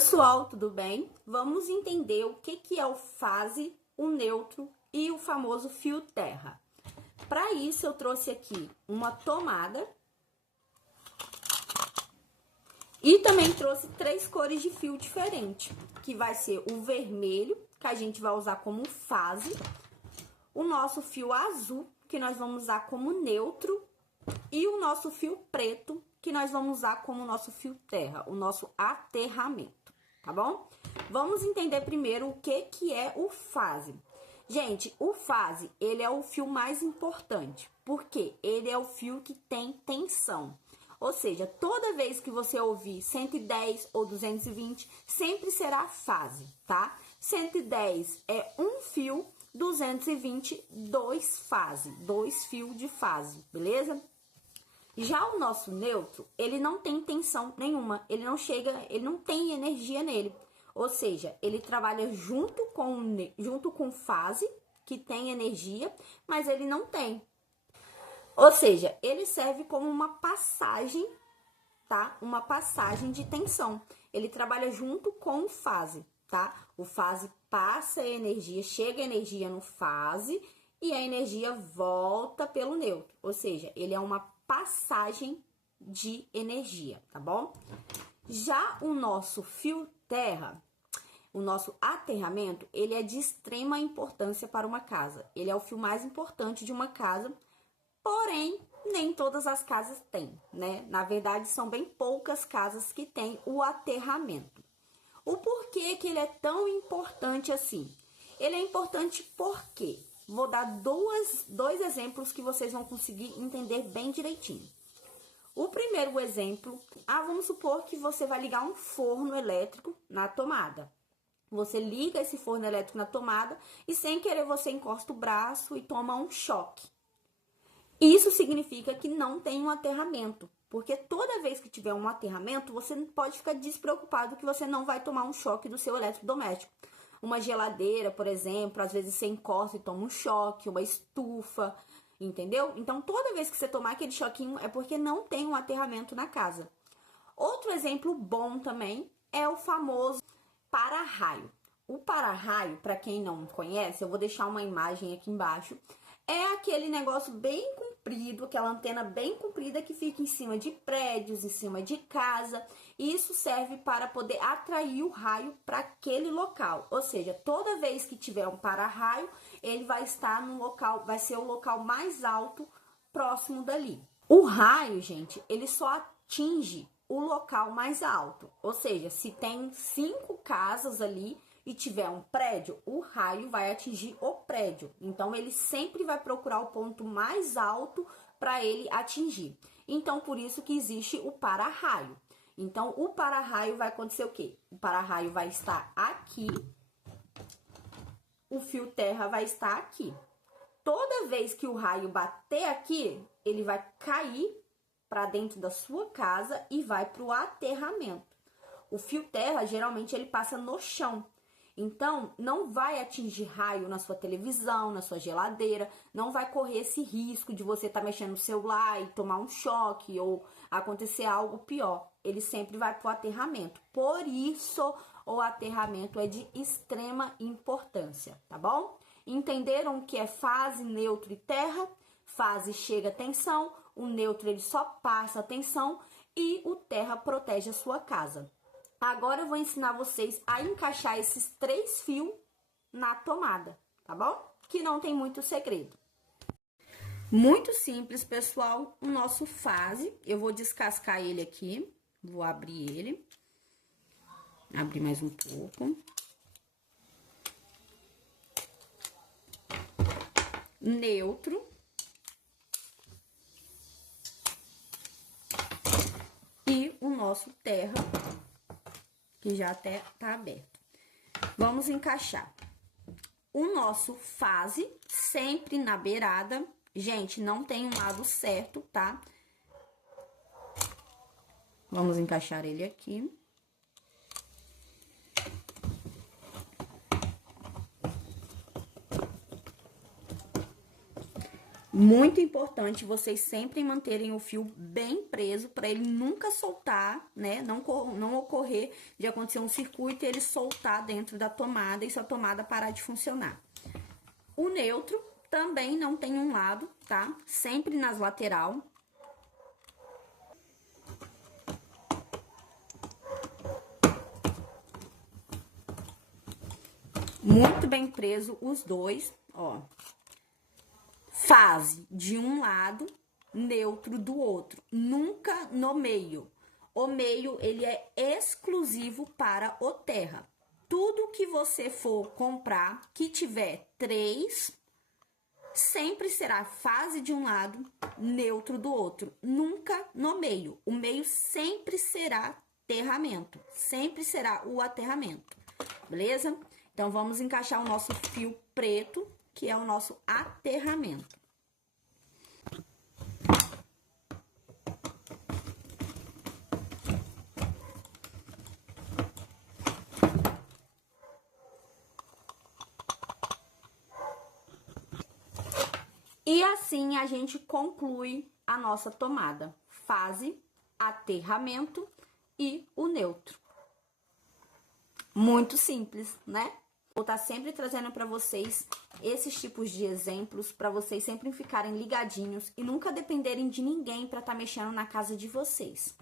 Pessoal, tudo bem? Vamos entender o que é o fase, o neutro e o famoso fio terra. Para isso, eu trouxe aqui uma tomada e também trouxe 3 cores de fio diferente, que vai ser o vermelho, que a gente vai usar como fase, o nosso fio azul, que nós vamos usar como neutro, e o nosso fio preto, que nós vamos usar como nosso fio terra, o nosso aterramento, tá bom? Vamos entender primeiro o que é o fase. Gente, o fase, ele é o fio mais importante, porque ele é o fio que tem tensão. Ou seja, toda vez que você ouvir 110 ou 220, sempre será fase, tá? 110 é um fio, 220, 2 fase, 2 fios de fase, beleza? Já o nosso neutro, ele não tem tensão nenhuma, ele não tem energia nele. Ou seja, ele trabalha junto com fase, que tem energia, mas ele não tem. Ou seja, ele serve como uma passagem, tá? Uma passagem de tensão. Ele trabalha junto com o fase, tá? O fase passa a energia, chega a energia no fase e a energia volta pelo neutro. Ou seja, ele é uma passagem de energia, tá bom? Já o nosso fio terra, o nosso aterramento, ele é de extrema importância para uma casa. Ele é o fio mais importante de uma casa, porém, nem todas as casas têm, né? Na verdade, são bem poucas casas que têm o aterramento. O porquê que ele é tão importante assim? Ele é importante porque vou dar dois exemplos que vocês vão conseguir entender bem direitinho. O primeiro exemplo, vamos supor que você vai ligar um forno elétrico na tomada. Você liga esse forno elétrico na tomada e sem querer você encosta o braço e toma um choque. Isso significa que não tem um aterramento, porque toda vez que tiver um aterramento, você pode ficar despreocupado que você não vai tomar um choque do seu eletrodoméstico. Uma geladeira, por exemplo, às vezes você encosta e toma um choque, uma estufa, entendeu? Então, toda vez que você tomar aquele choquinho é porque não tem um aterramento na casa. Outro exemplo bom também é o famoso para-raio. O para-raio, para quem não conhece, eu vou deixar uma imagem aqui embaixo. É aquele negócio bem comprido, aquela antena bem comprida que fica em cima de prédios, em cima de casa. E isso serve para poder atrair o raio para aquele local. Ou seja, toda vez que tiver um para-raio, ele vai estar no local, vai ser o local mais alto próximo dali. O raio, gente, ele só atinge o local mais alto. Ou seja, se tem 5 casas ali e tiver um prédio, o raio vai atingir o prédio. Então, ele sempre vai procurar o ponto mais alto para ele atingir. Então, por isso que existe o para-raio. Então, o para-raio vai acontecer o quê? O para-raio vai estar aqui, o fio terra vai estar aqui. Toda vez que o raio bater aqui, ele vai cair para dentro da sua casa e vai para o aterramento. O fio terra, geralmente, ele passa no chão. Então, não vai atingir raio na sua televisão, na sua geladeira, não vai correr esse risco de você estar mexendo no celular e tomar um choque ou acontecer algo pior. Ele sempre vai para o aterramento. Por isso, o aterramento é de extrema importância, tá bom? Entenderam o que é fase, neutro e terra? Fase chega a tensão, o neutro ele só passa a tensão e o terra protege a sua casa. Agora eu vou ensinar vocês a encaixar esses 3 fios na tomada, tá bom? Que não tem muito segredo. Muito simples, pessoal, o nosso fase. Eu vou descascar ele aqui, vou abrir ele. Abrir mais um pouco. Neutro. E o nosso terra, que já até tá aberto. Vamos encaixar. O nosso fase, sempre na beirada. Gente, não tem um lado certo, tá? Vamos encaixar ele aqui. Muito importante vocês sempre manterem o fio bem preso para ele nunca soltar, né? Não ocorrer de acontecer um circuito e ele soltar dentro da tomada e sua tomada parar de funcionar. O neutro também não tem um lado, tá? Sempre nas lateral. Muito bem preso os dois, ó. Fase de um lado, neutro do outro, nunca no meio. O meio, ele é exclusivo para o terra. Tudo que você for comprar, que tiver 3, sempre será fase de um lado, neutro do outro, nunca no meio. O meio sempre será terramento, sempre será o aterramento, beleza? Então, vamos encaixar o nosso fio preto, que é o nosso aterramento. E assim a gente conclui a nossa tomada. Fase, aterramento e o neutro. Muito simples, né? Vou estar sempre trazendo para vocês esses tipos de exemplos, para vocês sempre ficarem ligadinhos e nunca dependerem de ninguém para estar mexendo na casa de vocês.